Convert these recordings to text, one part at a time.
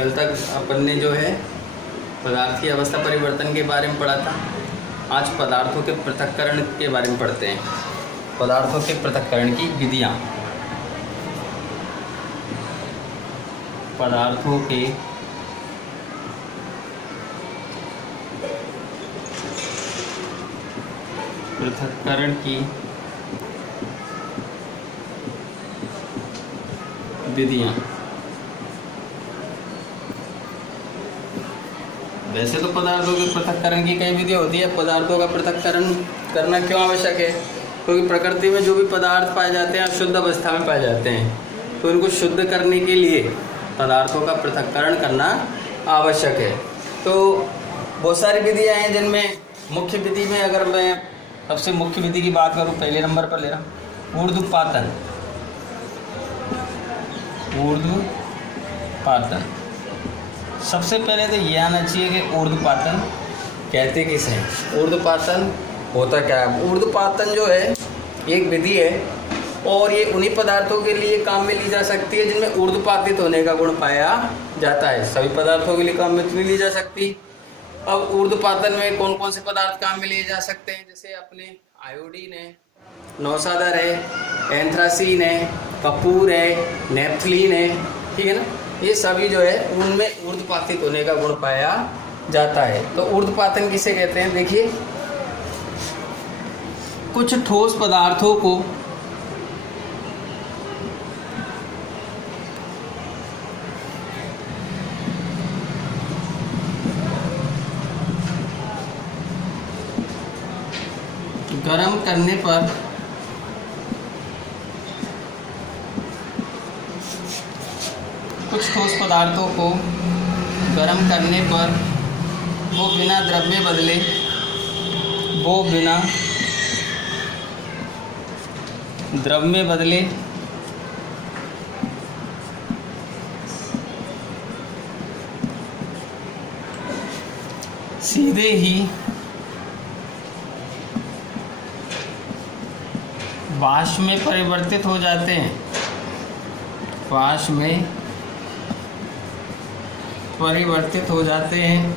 कल तक अपन ने जो है पदार्थ की अवस्था परिवर्तन के बारे में पढ़ा था। आज पदार्थों के पृथक्करण के बारे में पढ़ते हैं। पदार्थों के पृथक्करण की विधियाँ। पदार्थों के पृथक्करण की विधियाँ। वैसे तो पदार्थों के पृथक्करण की कई विधियाँ होती है। पदार्थों का पृथक्करण करना क्यों आवश्यक है? क्योंकि प्रकृति में जो भी पदार्थ पाए जाते हैं अशुद्ध अवस्था में पाए जाते हैं, तो इनको शुद्ध करने के लिए पदार्थों का पृथक्करण करना आवश्यक है। तो बहुत सारी विधियाँ हैं, जिनमें मुख्य विधि में अगर मैं सबसे मुख्य विधि की बात करूँ, पहले नंबर पर ले रहा हूँ ऊर्ध्वपातन। ऊर्ध्वपातन सबसे पहले तो ये आना चाहिए कि ऊर्ध्वपातन कहते किसे हैं। ऊर्ध्वपातन होता क्या है? ऊर्ध्वपातन जो है एक विधि है और ये उन्हीं पदार्थों के लिए काम में ली जा सकती है जिनमें ऊर्ध्वपातित होने का गुण पाया जाता है। सभी पदार्थों के लिए काम में नहीं ली जा सकती। अब ऊर्ध्वपातन में कौन कौन से पदार्थ काम में लिए जा सकते हैं? जैसे अपने आयोडीन है, नौसादर है, एंथ्रासीन है, कपूर है, नेपथलीन है, ठीक है ना। ये सभी जो है उनमें ऊर्ध्वपातित होने का गुण पाया जाता है। तो ऊर्ध्वपातन किसे कहते हैं? देखिए, कुछ ठोस पदार्थों को गर्म करने पर कुछ ठोस पदार्थों को गर्म करने पर वो बिना द्रव्य बदले सीधे ही वाष्प में परिवर्तित हो जाते हैं। वाष्प में परिवर्तित हो जाते हैं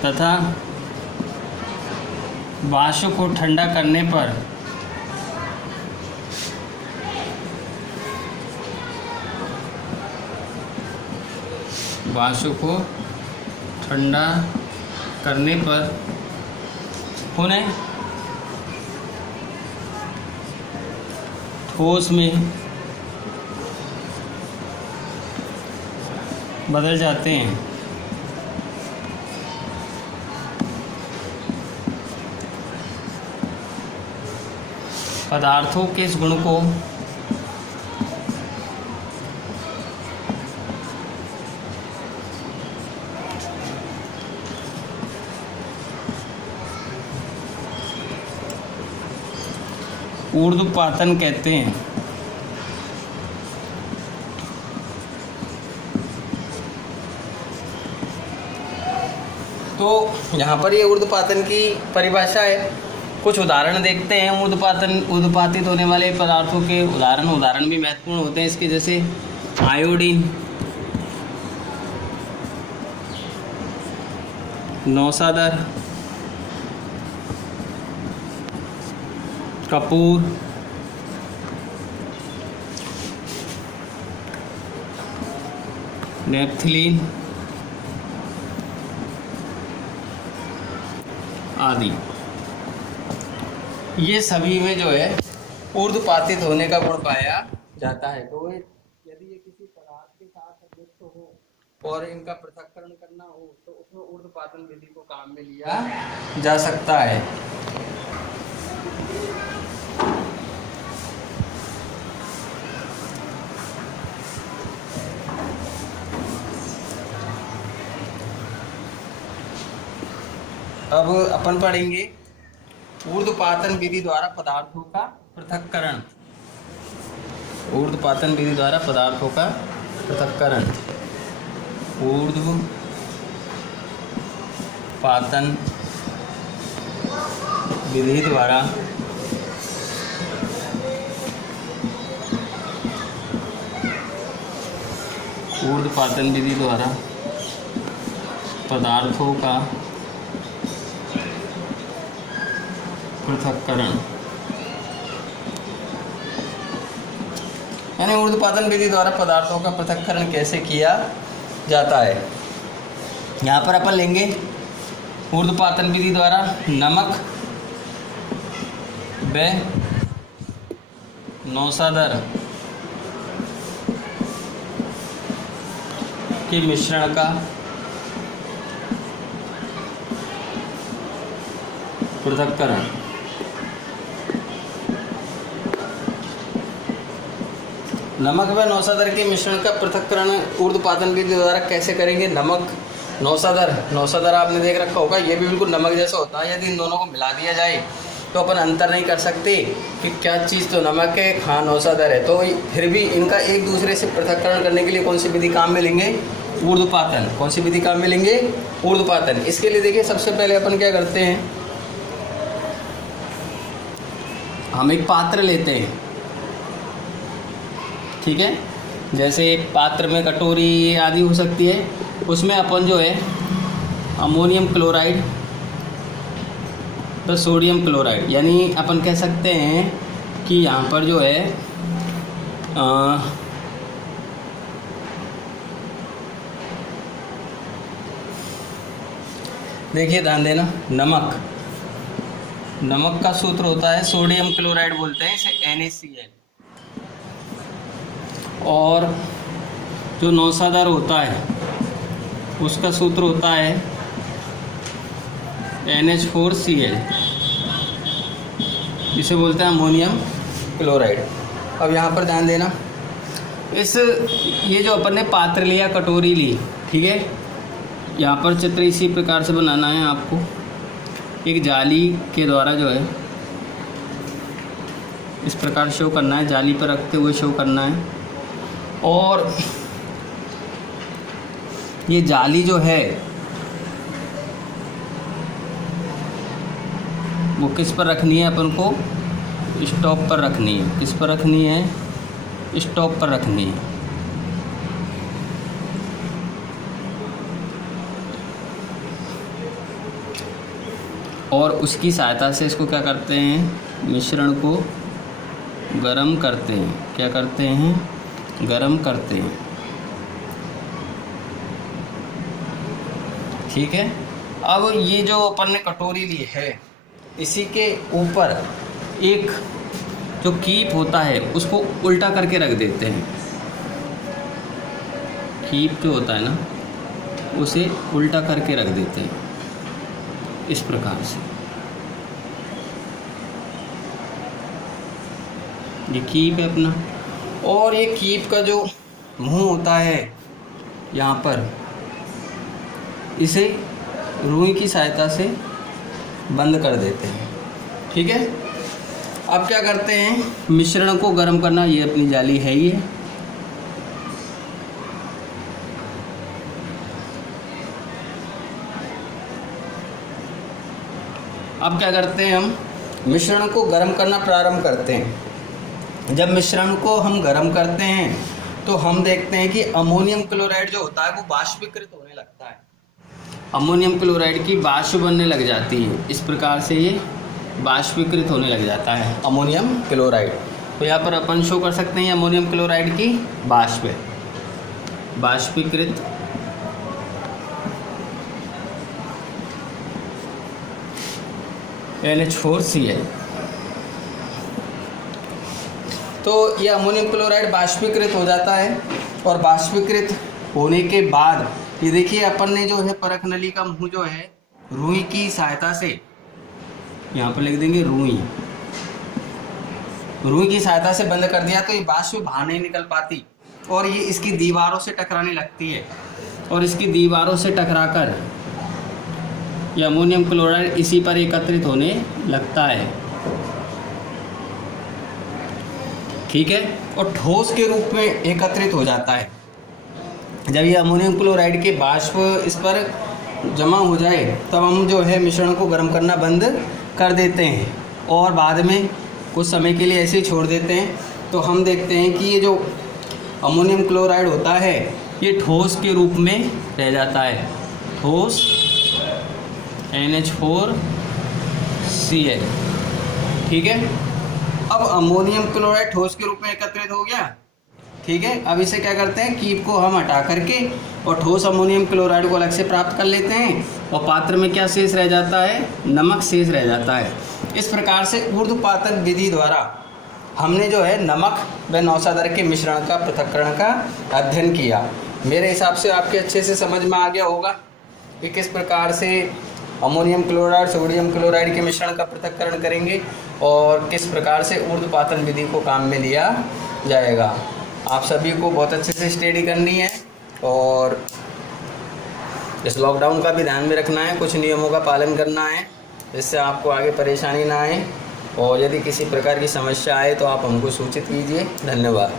तथा वाष्प को ठंडा करने पर पुनः ठोस में बदल जाते हैं। पदार्थों के इस गुण को ऊर्ध्वपातन कहते हैं। तो यहाँ पर ये ऊर्ध्वपातन की परिभाषा है। कुछ उदाहरण देखते हैं ऊर्ध्वपातित होने वाले पदार्थों के। उदाहरण भी महत्वपूर्ण होते हैं इसके, जैसे आयोडीन, नौसादर, कपूर, नेपथलीन आदि। ये सभी में जो है ऊर्ध्वपातित होने का गुण पाया जाता है। तो यदि ये किसी पदार्थ के साथ युक्त हो और इनका पृथक्करण करना हो तो उसमें ऊर्ध्वपातन विधि को काम में लिया जा सकता है। अब अपन पढ़ेंगे ऊर्ध्वपातन विधि द्वारा पदार्थों का पृथक्करण। ऊर्ध्वपातन विधि द्वारा पदार्थों का पृथक्करण। ऊर्ध्वपातन विधि द्वारा ऊर्ध्वपातन विधि द्वारा पदार्थों का पृथक्करण, यानी ऊर्ध्वपातन विधि द्वारा पदार्थों का पृथक्करण कैसे किया जाता है। यहाँ पर अपन लेंगे ऊर्ध्वपातन विधि द्वारा नमक व नौसादर के मिश्रण का पृथक्करण। नमक व नौसादर के मिश्रण का पृथक्करण ऊर्ध्वपातन विधि द्वारा कैसे करेंगे। नमक नौसादर आपने देख रखा होगा, ये भी बिल्कुल नमक जैसा होता है। यदि इन दोनों को मिला दिया जाए तो अपन अंतर नहीं कर सकते कि क्या चीज़ तो नमक है, हाँ नौसादर है। तो फिर भी इनका एक दूसरे से पृथक्करण करने के लिए कौन सी विधि काम में लेंगे, ऊर्ध्वपातन। कौन सी विधि काम में लेंगे, ऊर्ध्वपातन। इसके लिए देखिए सबसे पहले अपन क्या करते हैं, हम एक पात्र लेते हैं, ठीक है। जैसे पात्र में कटोरी आदि हो सकती है, उसमें अपन जो है अमोनियम क्लोराइड तो सोडियम क्लोराइड, यानी अपन कह सकते हैं कि यहाँ पर जो है देखिए ध्यान देना, नमक का सूत्र होता है सोडियम क्लोराइड, बोलते हैं इसे NaCl। और जो नौसादर होता है उसका सूत्र होता है NH4Cl, इसे बोलते हैं अमोनियम क्लोराइड। अब यहाँ पर ध्यान देना, ये जो अपन ने पात्र लिया, कटोरी ली, ठीक है। यहाँ पर चित्र इसी प्रकार से बनाना है आपको, एक जाली के द्वारा जो है इस प्रकार शो करना है, जाली पर रखते हुए शो करना है। और ये जाली जो है वो किस पर रखनी है, अपन को स्टॉप पर रखनी है। किस पर रखनी है, स्टॉप पर रखनी है। और उसकी सहायता से इसको क्या करते हैं, मिश्रण को गरम करते हैं। क्या करते हैं, गरम करते हैं, ठीक है। अब ये जो अपन ने कटोरी ली है, इसी के ऊपर एक जो कीप होता है उसको उल्टा करके रख देते हैं। कीप जो होता है ना, उसे उल्टा करके रख देते हैं इस प्रकार से। ये कीप है अपना, और ये कीप का जो मुंह होता है यहाँ पर, इसे रुई की सहायता से बंद कर देते हैं, ठीक है। अब क्या करते हैं, मिश्रण को गर्म करना। ये अपनी जाली है ये, अब क्या करते हैं, हम मिश्रण को गर्म करना प्रारंभ करते हैं। जब मिश्रण को हम गर्म करते हैं तो हम देखते हैं कि अमोनियम क्लोराइड जो होता है वो बाष्पीकृत होने लगता है। अमोनियम क्लोराइड की वाष्प बनने लग जाती है। इस प्रकार से ये बाष्पीकृत होने लग जाता है अमोनियम क्लोराइड। तो यहाँ पर अपन शो कर सकते हैं अमोनियम क्लोराइड की वाष्प है, बाष्पीकृत NH4Cl। तो ये अमोनियम क्लोराइड बाष्पीकृत हो जाता है, और बाष्पीकृत होने के बाद ये देखिए अपन ने जो है परख नली का मुंह जो है रुई की सहायता से, यहाँ पर लिख देंगे रुई की सहायता से बंद कर दिया। तो ये वाष्प बाहर नहीं निकल पाती और ये इसकी दीवारों से टकराने लगती है, और इसकी दीवारों से टकराकर ये अमोनियम क्लोराइड इसी पर एकत्रित होने लगता है, ठीक है, और ठोस के रूप में एकत्रित हो जाता है। जब ये अमोनियम क्लोराइड के वाष्प इस पर जमा हो जाए तब हम जो है मिश्रण को गर्म करना बंद कर देते हैं, और बाद में कुछ समय के लिए ऐसे ही छोड़ देते हैं। तो हम देखते हैं कि ये जो अमोनियम क्लोराइड होता है ये ठोस के रूप में रह जाता है, ठोस NH4Cl। ठीक है, अब अमोनियम क्लोराइड ठोस के रूप में एकत्रित हो गया। ठीक है, अब इसे क्या करते हैं, कीप को हम हटा करके और ठोस अमोनियम क्लोराइड को अलग से प्राप्त कर लेते हैं और पात्र में क्या शेष रह जाता है, नमक शेष रह जाता है। इस प्रकार से ऊर्ध्वपातन विधि द्वारा हमने जो है नमक व नौसादर के मिश्रण का पृथक्करण का अध्ययन किया। मेरे हिसाब से आपके अच्छे से समझ में आ गया होगा कि किस प्रकार से अमोनियम क्लोराइड सोडियम क्लोराइड के मिश्रण का पृथक्करण करेंगे और किस प्रकार से ऊर्ध्वपातन विधि को काम में लिया जाएगा। आप सभी को बहुत अच्छे से स्टडी करनी है और इस लॉकडाउन का भी ध्यान में रखना है, कुछ नियमों का पालन करना है जिससे आपको आगे परेशानी ना आए, और यदि किसी प्रकार की समस्या आए तो आप हमको सूचित कीजिए। धन्यवाद।